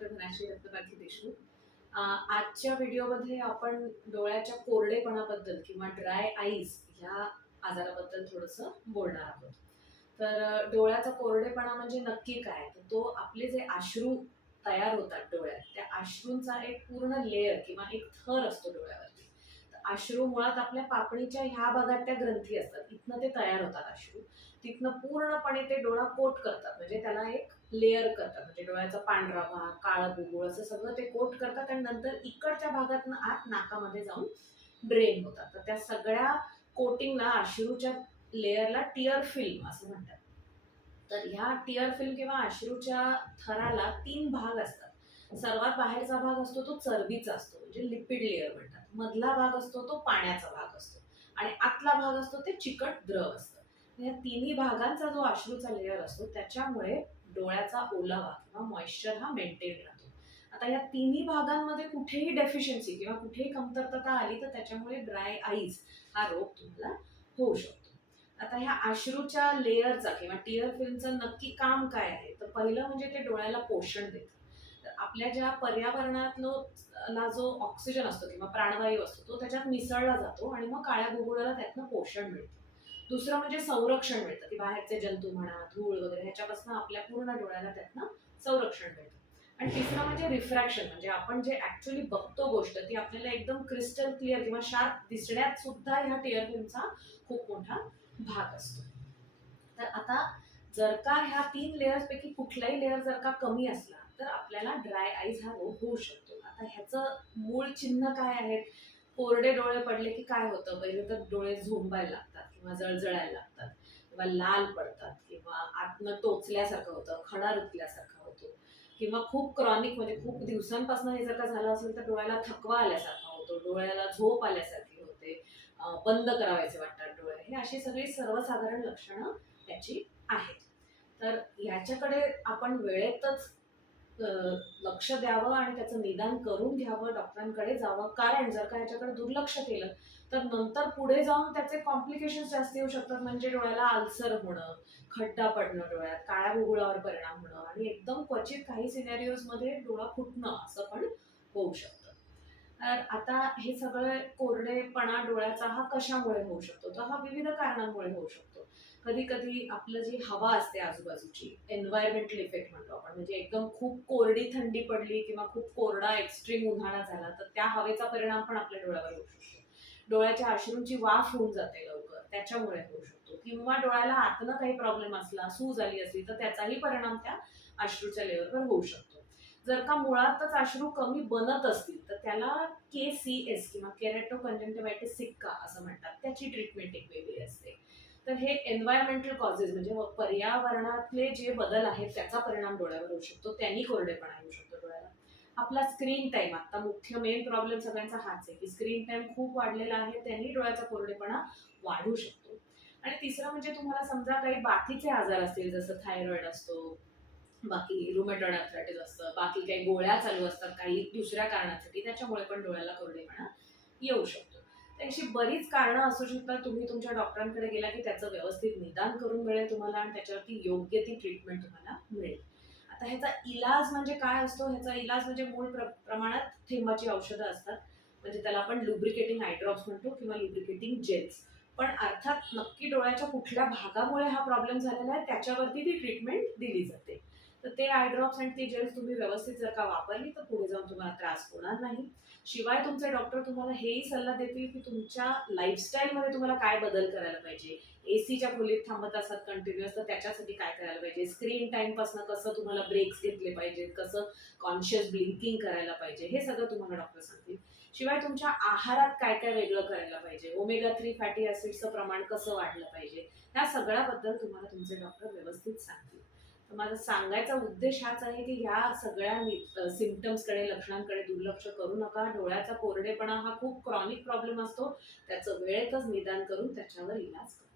Doctor Dhanashree Ratnaparkhi Deshmukh. आजच्या व्हिडिओमध्ये आपण डोळ्याच्या कोरडेपणाबद्दल किंवा ड्राय आईज ह्या आजाराबद्दल थोडंसं बोलणार आहोत. तर डोळ्याचा कोरडेपणा म्हणजे नक्की काय? तर तो आपले जे अश्रू तयार होतात डोळ्यात, त्या अश्रूंचा एक पूर्ण लेयर किंवा एक थर असतो डोळ्यावरती. तर अश्रू मुळात आपल्या पापणीच्या ह्या भागात त्या ग्रंथी असतात, इथनं ते तयार होतात अश्रू. तिथनं पूर्णपणे ते डोळा कोट करतात, म्हणजे त्याला एक लेयर करतात, म्हणजे डोळ्याचा पांढरा भाग, काळा बुबुळ असं सगळं ते कोट करतात आणि नंतर इकडच्या भागातनं आत नाकामध्ये जाऊन ड्रेन होतात. तर त्या सगळ्या कोटिंगला, अश्रूच्या लेयरला टिअर फिल्म असं म्हणतात. तर ह्या टिअर फिल्म किंवा अश्रूच्या थराला 3 भाग असतात. सर्वात बाहेरचा भाग असतो तो चरबीचा असतो, म्हणजे लिपिड लेयर म्हणतात. मधला भाग असतो तो पाण्याचा भाग असतो आणि आतला भाग असतो ते चिकट द्रव असतं. या तिन्ही भागांचा जो अश्रूचा लेयर असतो त्याच्यामुळे डोळ्याचा ओलावा किंवा मॉइश्चर हा मेंटेन राहतो. आता या तिन्ही भागांमध्ये कुठेही डेफिशियन्सी किंवा कुठेही कमतरता आली तर त्याच्यामुळे ड्राय आईज हा रोग तुम्हाला होऊ शकतो. आता ह्या अश्रूच्या लेयरचा किंवा टिअर फिल्मचं नक्की काम काय आहे? तर पहिलं म्हणजे ते डोळ्याला पोषण देतं. तर आपल्या ज्या पर्यावरणातला जो ऑक्सिजन असतो किंवा प्राणवायू असतो तो त्याच्यात मिसळला जातो आणि मग काळ्या बुबुळाला त्यातनं पोषण मिळतं. दुसरं म्हणजे संरक्षण मिळतं, की बाहेरचे जंतू म्हणा, धूळ वगैरे ह्याच्यापासून आपल्या पूर्ण डोळ्याला त्यातनं संरक्षण मिळतं. आणि तिसरं म्हणजे रिफ्रॅक्शन, म्हणजे आपण जे ऍक्च्युअली बघतो गोष्ट ती आपल्याला एकदम क्रिस्टल क्लिअर किंवा शार्प दिसण्यात सुद्धा ह्या टिअर फिल्मचा खूप मोठा भाग असतो. तर आता जर का ह्या 3 लेयर्स पैकी कुठलाही लेयर जर का कमी असला तर आपल्याला ड्राय आईज हा रोग होऊ शकतो. आता ह्याचं मूळ चिन्ह काय आहे? कोरडे डोळे पडले की काय होतं? पहिले तर डोळे झोंबायला लागतात किंवा जळजळायला लागतात किंवा लाल पडतात किंवा आतनं टोचल्यासारखं होतं, खडा रुतल्यासारखा होतो किंवा खूप क्रॉनिक म्हणजे खूप दिवसांपासून हे जर का झालं असेल तर डोळ्याला थकवा आल्यासारखा होतो, डोळ्याला झोप आल्यासारखी होते, बंद करावायचे वाटतात डोळे. हे अशी सगळी सर्वसाधारण लक्षणं त्याची आहेत. तर ह्याच्याकडे आपण वेळेतच लक्ष द्यावं आणि त्याचं निदान करून घ्यावं, डॉक्टरांकडे जावं. कारण जर का ह्याच्याकडे दुर्लक्ष केलं तर नंतर पुढे जाऊन त्याचे कॉम्प्लिकेशन्स जास्त येऊ शकतात. म्हणजे डोळ्याला अल्सर होणं, खड्डा पडणं डोळ्यात, काळ्या बुबुळावर परिणाम होणं आणि एकदम क्वचित काही सिनेरिओजमध्ये डोळा फुटणं असं पण होऊ शकतं. तर आता हे सगळं कोरडेपणा डोळ्याचा हा कशामुळे होऊ शकतो? तर हा विविध कारणांमुळे होऊ शकतो. कधी-कधी आपलं जी हवा असते आजूबाजूची, एन्व्हायर्नमेंटल इफेक्ट म्हणतो आपण. म्हणजे एकदम खूप कोरडी थंडी पडली किंवा खूप कोरडा एक्स्ट्रीम उन्हाळा झाला, तर त्या हवेचा परिणाम पण आपल्या डोळ्यावर होऊ शकतो. डोळ्याच्या अश्रूंची वाफ होऊन जाते लवकर, त्याच्यामुळे होऊ शकतो. किंवा डोळ्याला आतनं काही प्रॉब्लेम असला, सूज आली असली, तर त्याचाही परिणाम त्या अश्रूच्या लेवलवर होऊ शकतो. जर का मुळातच अश्रू कमी बनत असतील, तर त्याला KCS किंवा केरेटो कंजंक्टिव्हायटिस सिक्का असं म्हणतात. त्याची ट्रीटमेंट एक वेगळी असते. तर हे एन्व्हायरमेंटल कॉजेस म्हणजे पर्यावरणातले जे बदल आहेत त्याचा परिणाम डोळ्यावर होऊ शकतो. त्यांनी कोरडेपणा येऊ शकतो डोळ्याला. आपला स्क्रीन टाइम, आता मुख्य मेन प्रॉब्लेम सगळ्यांचा हाच आहे, की स्क्रीन टाइम खूप वाढलेला आहे, त्यांनी डोळ्याचा कोरडेपणा वाढू शकतो. आणि तिसरं म्हणजे तुम्हाला समजा काही बाकीचे आजार असतील, जसं थायरॉइड असतो, बाकी रुमेटॉइड आर्थरायटिस असतं, बाकी काही गोळ्या चालू असतात काही दुसऱ्या कारणासाठी, त्याच्यामुळे पण डोळ्याला कोरडेपणा येऊ शकतो. तर अशी बरीच कारणं असू शकतात. तुम्ही तुमच्या डॉक्टरांकडे गेला की त्याचं व्यवस्थित निदान करून मिळेल तुम्हाला आणि त्याच्यावरती योग्य ती ट्रीटमेंट तुम्हाला मिळेल. आता ह्याचा इलाज म्हणजे काय असतो? ह्याचा इलाज म्हणजे मूळ प्रमाणात थेंबाची औषधं असतात. म्हणजे त्याला आपण लुब्रिकेटिंग आय ड्रॉप्स म्हणतो किंवा लुब्रिकेटिंग जेल्स. पण अर्थात नक्की डोळ्याच्या कुठल्या भागामुळे हा प्रॉब्लेम झालेला आहे त्याच्यावरती ती ट्रीटमेंट दिली जाते. तर ते आय ड्रॉप्स आणि ती जेल्स तुम्ही व्यवस्थित जर का वापरली तर पुढे जाऊन तुम्हाला त्रास होणार नाही. शिवाय तुमचे डॉक्टर तुम्हाला हेही सल्ला देतील की तुमच्या लाईफस्टाईलमध्ये तुम्हाला काय बदल करायला पाहिजे. एसीच्या खोलीत थांबत असतात कंटिन्युअस, तर त्याच्यासाठी काय करायला पाहिजे. स्क्रीन टाईमपासून कसं तुम्हाला ब्रेक्स घेतले पाहिजेत, कसं कॉन्शियस ब्लिंकिंग करायला पाहिजे, हे सगळं तुम्हाला डॉक्टर सांगतील. शिवाय तुमच्या आहारात काय काय वेगळं करायला पाहिजे, ओमेगा 3 फॅटी ॲसिड्सचं प्रमाण कसं वाढलं पाहिजे, ह्या सगळ्याबद्दल तुम्हाला तुमचे डॉक्टर व्यवस्थित सांगतील. तर माझा सांगायचा उद्देश हाच आहे की ह्या सगळ्या सिम्पटम्सकडे, लक्षणांकडे दुर्लक्ष करू नका. डोळ्याचा कोरडेपणा हा खूप क्रॉनिक प्रॉब्लेम असतो. त्याचं वेळेतच निदान करून त्याच्यावर इलाज करा.